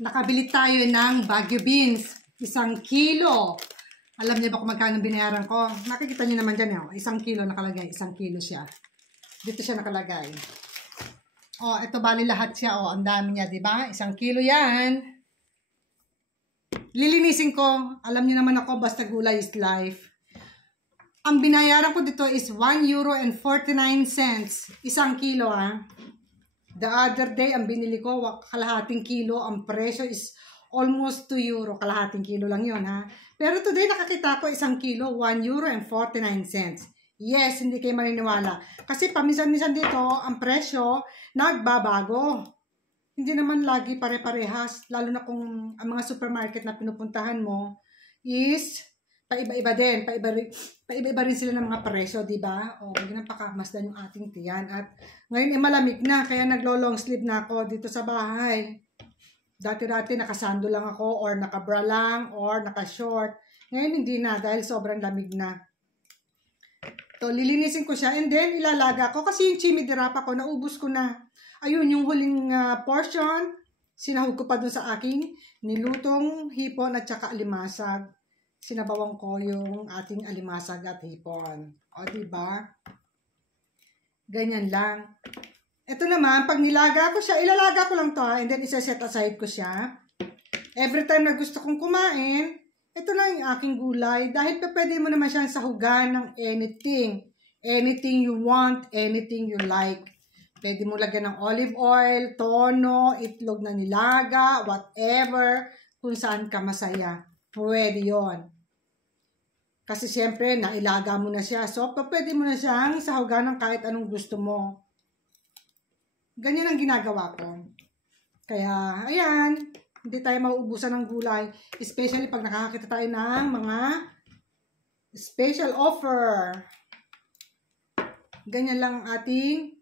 Nakabili tayo ng Baguio beans. 1 kilo. Alam niyo ba kung magkano binayaran ko? Makikita niyo naman dyan. 1 kilo nakalagay. 1 kilo siya. Dito siya nakalagay. Oh, ito bali lahat siya. Oh, ang dami niya, di ba? 1 kilo yan. Lilinisin ko. Alam niyo naman ako, basta gulay is life. Ang binayaran ko dito is €1.49. 1 kilo, ha. The other day, ang binili ko, kalahating kilo. Ang presyo is almost €2. Kalahating kilo lang yun, ha. Pero today, nakakita ko 1 kilo, €1.49. Yes, hindi kayo maniniwala. Kasi paminsan-minsan dito, ang presyo, nagbabago. Hindi naman lagi pare-parehas. Lalo na kung ang mga supermarket na pinupuntahan mo is paiba-iba din. Paiba-iba rin sila ng mga presyo, di ba? O, ganyan pakamasdan yung ating tiyan. At ngayon malamig na, kaya naglo-long sleeve na ako dito sa bahay. Dati-dati nakasando lang ako, or nakabra lang, or nakashort. Ngayon hindi na, dahil sobrang lamig na. So, lilinisin ko siya, and then ilalaga ko. Kasi yung chimidirapa ko, naubos ko na. Ayun, yung huling portion, sinahog ko pa dun sa aking nilutong hipon at saka alimasag. Sinabawang ko yung ating alimasag at hipon. O, diba? Ganyan lang. Ito naman, pag nilaga ko siya, ilalaga ko lang to, and then isa-set aside ko siya. Every time na gusto kong kumain, ito lang yung aking gulay. Dahil pwede mo naman siyang sahugan ng anything. Anything you want, anything you like. Pwede mo lagyan ng olive oil, tono, itlog na nilaga, whatever, kung saan ka masaya. Pwede yon. Kasi siyempre, nailaga mo na siya. So, pwede mo na siyang sahugan ng kahit anong gusto mo. Ganyan ang ginagawa ko. Kaya, ayan, hindi tayo mauubusan ng gulay. Especially pag nakakita tayo ng mga special offer. Ganyan lang ating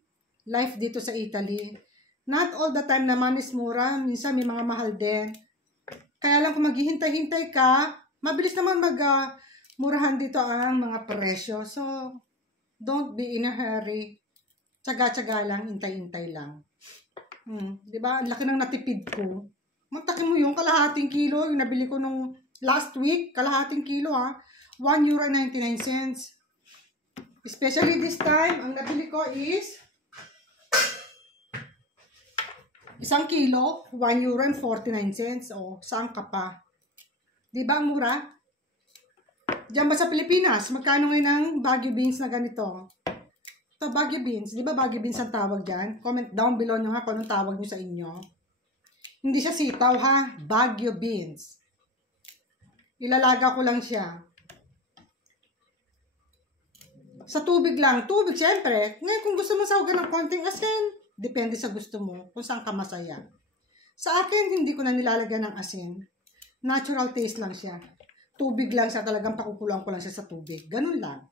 life dito sa Italy. Not all the time naman is mura. Minsan may mga mahal din. Kaya lang kung maghihintay-hintay ka, mabilis naman murahan dito ang mga presyo. So, don't be in a hurry. Tsaga-tsaga lang, intay-intay lang. Diba? Ang laki ng natipid ko. Magtakin mo yung kalahating kilo. Yung nabili ko nung last week, kalahating kilo, ha. €1.99. Especially this time, ang nabili ko is 1 kilo, €1.49. O, saan ka pa? Diba ang mura? Diyan ba sa Pilipinas? Magkano ngayon ang Baguio beans na ganito? Ito, Baguio beans. Di ba Baguio beans ang tawag dyan? Comment down below nyo nga kung anong tawag nyo sa inyo. Hindi siya sitaw, ha? Baguio beans. Ilalaga ko lang siya. Sa tubig lang. Tubig, syempre. Ngayon, kung gusto mo sahugan ng konting asin, depende sa gusto mo kung saan ka masaya. Sa akin, hindi ko na nilalagyan ng asin. Natural taste lang siya. Tubig lang siya, talagang pakukulang ko lang siya sa tubig. Ganun lang.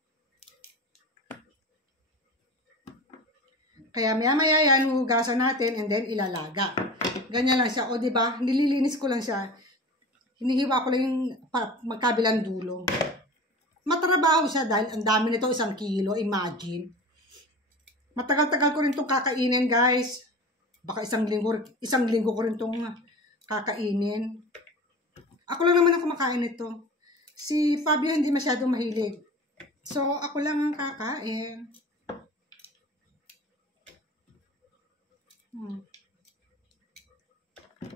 Kaya maya-maya yan, hugasan natin and then ilalaga. Ganyan lang siya. O diba, nililinis ko lang siya. Hinihiwa ko lang yung magkabilang dulo. Matrabaho siya dahil ang dami nito, 1 kilo. Imagine. Matagal-tagal ko rin itong kakainin, guys. Baka isang linggo ko rin itong kakainin. Ako lang naman ang kumakain nito. Si Fabio hindi masyadong mahilig. So, ako lang ang kakain.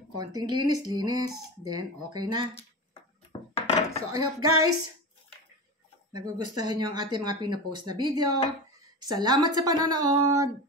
Konting linis. Then, okay na. So, I hope guys, nagugustuhan nyo ang ating mga pinopost na video. Salamat sa panonood.